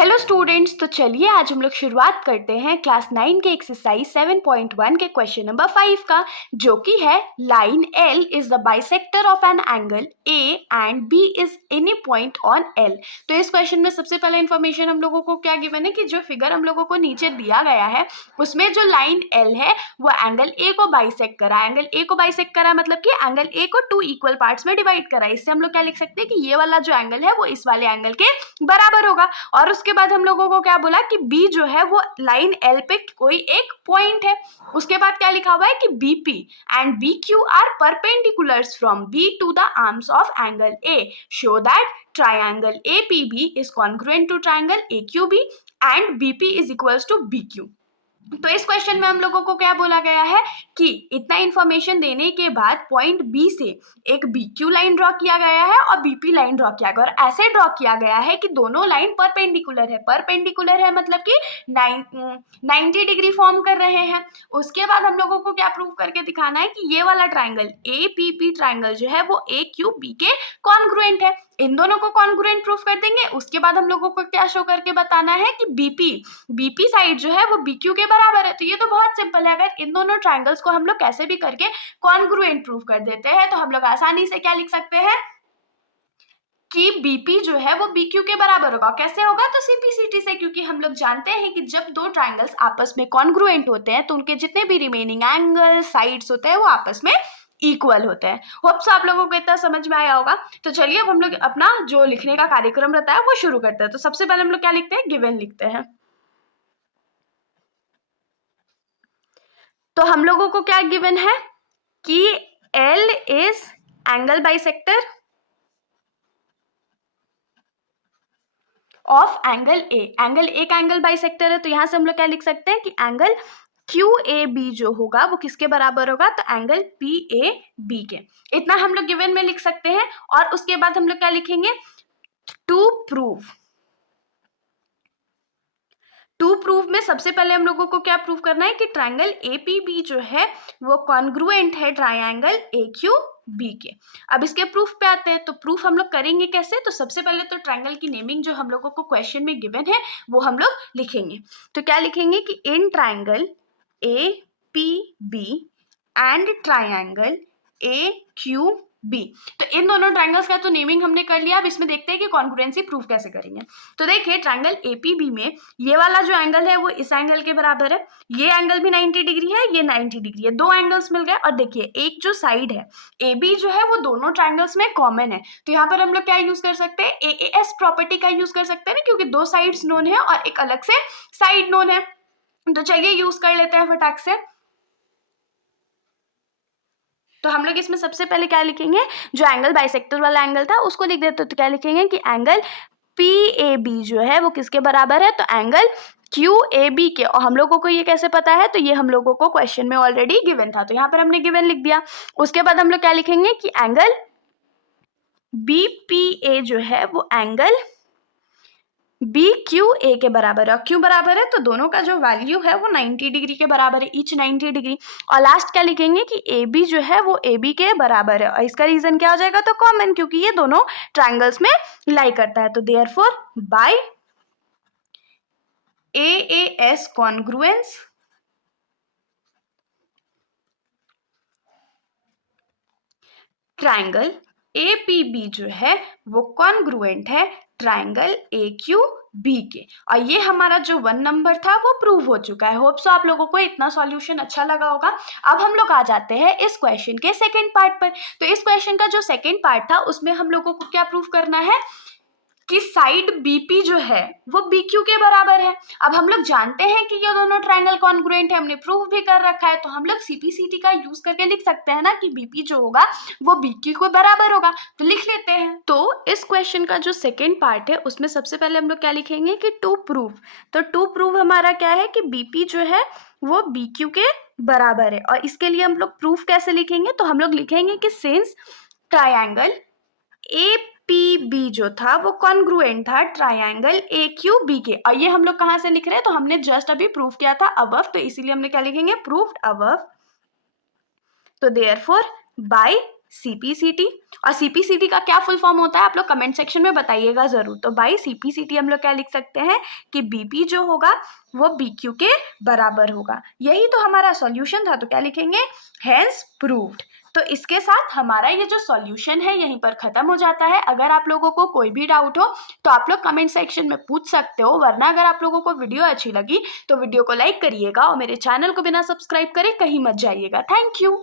Hello students, तो चलिए आज हम लोग शुरुआत करते हैं क्लास 9 के एक्सरसाइज 7.1 के क्वेश्चन नंबर 5 का, जो कि है line L is the bisector of an angle A and B is any point on L। तो इस क्वेश्चन में सबसे पहले इन्फॉर्मेशन हम लोगों को क्या गिवन है कि जो फिगर हम लोगों को नीचे दिया गया है उसमें जो लाइन L है वो एंगल A को बाइसेक्ट करा है। एंगल A को बाइसेक्ट करा मतलब कि एंगल A को 2 इक्वल पार्ट्स में डिवाइड करा है। इससे हम लोग क्या लिख सकते हैं कि ये वाला जो एंगल है वो इस वाले एंगल के बराबर होगा। और उसके बाद हम लोगों को क्या बोला कि B जो है वो लाइन L पे कोई एक पॉइंट है। उसके बाद क्या लिखा हुआ है कि BP and BQ are perpendiculars from B to the arms of angle A, show that triangle APB is congruent to triangle AQB and BP is equals to BQ। तो इस क्वेश्चन में हम लोगों को क्या बोला गया है कि इतना इंफॉर्मेशन देने के बाद पॉइंट बी से एक BQ लाइन ड्रॉ किया गया है और BP लाइन ड्रॉ किया गया, और ऐसे ड्रॉ किया गया है कि दोनों लाइन परपेंडिकुलर है। परपेंडिकुलर है मतलब कि 90 डिग्री फॉर्म कर रहे हैं। उसके बाद हम लोगों को क्या प्रूव करके दिखाना है कि ये वाला ट्राइंगल APP ट्राइंगल जो है वो AQB के कॉन्ग्रुएंट है। इन दोनों को कॉन्ग्रुएंट प्रूफ कर देंगे। उसके बाद हम लोगों को क्या शो करके बताना है कि BP साइड जो है वो BQ के बराबर है। तो ये तो बहुत सिंपल है। अगर इन दोनों ट्राइंगल्स को हम लोग कैसे भी करके कॉन्ग्रुएंट प्रूफ कर देते हैं तो हम लोग आसानी से क्या लिख सकते हैं कि BP जो है वो BQ के बराबर होगा। कैसे होगा? तो CP/CT से, क्योंकि हम लोग जानते हैं कि जब दो ट्राइंगल्स आपस में कॉन्ग्रुएंट होते हैं तो उनके जितने भी रिमेनिंग एंगल साइड्स होते हैं वो आपस में इक्वल होते हैं। होप्स आप लोगों को इतना समझ में आया होगा। तो चलिए अब हम लोग अपना जो लिखने का कार्यक्रम रहता है वो शुरू करते हैं। तो सबसे पहले हम लोग क्या लिखते हैं? गिवन लिखते हैं। तो हम लोगों को क्या गिवन है कि L is angle bisector of angle A। Angle A का एंगल बाइसेक्टर है, तो यहां से हम लोग क्या लिख सकते हैं कि एंगल QAB जो होगा वो किसके बराबर होगा? तो एंगल PAB के। इतना हम लोग गिवन में लिख सकते हैं। और उसके बाद हम लोग क्या लिखेंगे? टू प्रूव में सबसे पहले हम लोगों को क्या प्रूव करना है कि ट्राइंगल APB जो है वो कॉन्ग्रुएंट है ट्राइंगल AQB के। अब इसके प्रूफ पे आते हैं। तो प्रूफ हम लोग करेंगे कैसे? तो सबसे पहले तो ट्राइंगल की नेमिंग जो हम लोगों को क्वेश्चन में गिवन है वो हम लोग लिखेंगे। तो क्या लिखेंगे कि in triangle APB and triangle AQB। तो इन दोनों ट्राइंगल्स का तो नेमिंग हमने कर लिया। अब इसमें देखते हैं कि कॉन्ग्रुएंसी प्रूफ कैसे करेंगे। तो देखिए ट्राइंगल APB में ये वाला जो एंगल है वो इस एंगल के बराबर है। ये एंगल भी 90 डिग्री है, ये 90 डिग्री है। दो एंगल्स मिल गए। और देखिए एक जो साइड है AB जो है वो दोनों ट्राइंगल्स में कॉमन है। तो यहाँ पर हम लोग क्या यूज कर सकते हैं? AAS प्रॉपर्टी का यूज कर सकते हैं ना, क्योंकि दो साइड्स नोन है और एक अलग से साइड नोन है। तो चलिए यूज कर लेते हैं फटाक से। तो हम लोग इसमें सबसे पहले क्या लिखेंगे? जो एंगल बाइसेक्टर वाला एंगल था उसको लिख देते। तो क्या लिखेंगे कि एंगल PAB जो है वो किसके बराबर है? तो एंगल QAB के। और हम लोगों को ये कैसे पता है? तो ये हम लोगों को क्वेश्चन में ऑलरेडी गिवन था, तो यहाँ पर हमने गिवन लिख दिया। उसके बाद हम लोग क्या लिखेंगे कि एंगल BPA जो है वो एंगल BQA के बराबर है। क्यों बराबर है? तो दोनों का जो वैल्यू है वो 90 डिग्री के बराबर है, ईच 90 डिग्री। और लास्ट क्या लिखेंगे कि AB जो है वो AB के बराबर है। और इसका रीजन क्या हो जाएगा? तो कॉमन, क्योंकि ये दोनों ट्राइंगल्स में लाई करता है। तो therefore by AAS congruence triangle APB जो है वो कॉन्ग्रुएंट है ट्राइंगल AQB के। और ये हमारा जो 1 नंबर था वो प्रूव हो चुका है। होप सो आप लोगों को इतना सॉल्यूशन अच्छा लगा होगा। अब हम लोग आ जाते हैं इस क्वेश्चन के सेकंड पार्ट पर। तो इस क्वेश्चन का जो सेकंड पार्ट था उसमें हम लोगों को क्या प्रूव करना है कि साइड BP जो है वो BQ के बराबर है। अब हम लोग जानते हैं कि ये दोनों ट्राइंगल कॉन्ग्रुएंट है, हमने प्रूफ भी कर रखा है। तो हम लोग CP/CT का यूज करके लिख सकते हैं ना कि BP जो होगा वो BQ के बराबर होगा। तो लिख लेते हैं। तो इस क्वेश्चन का जो सेकेंड पार्ट है उसमें सबसे पहले हम लोग क्या लिखेंगे कि टू प्रूफ। तो टू प्रूफ हमारा क्या है कि BP जो है वो BQ के बराबर है। और इसके लिए हम लोग प्रूफ कैसे लिखेंगे? तो हम लोग लिखेंगे कि सिंस ट्राइंगल APB जो था वो कॉन्ग्रुएंट था ट्राइंगल AQB के। और ये हम लोग कहाँ से लिख रहे हैं? तो हमने जस्ट अभी प्रूफ किया था अबव, तो इसीलिए हमने क्या लिखेंगे? Proofed above. तो देयरफॉर बाय CPCT। और CPCT का क्या फुल फॉर्म होता है आप लोग कमेंट सेक्शन में बताइएगा ज़रूर। तो बाई CPCT हम लोग क्या लिख सकते हैं कि BP जो होगा वो BQ के बराबर होगा। यही तो हमारा सॉल्यूशन था, तो क्या लिखेंगे, हैंस प्रूव्ड। तो इसके साथ हमारा ये जो सॉल्यूशन है यहीं पर ख़त्म हो जाता है। अगर आप लोगों को कोई भी डाउट हो तो आप लोग कमेंट सेक्शन में पूछ सकते हो, वरना अगर आप लोगों को वीडियो अच्छी लगी तो वीडियो को लाइक करिएगा और मेरे चैनल को बिना सब्सक्राइब करे कहीं मत जाइएगा। Thank you.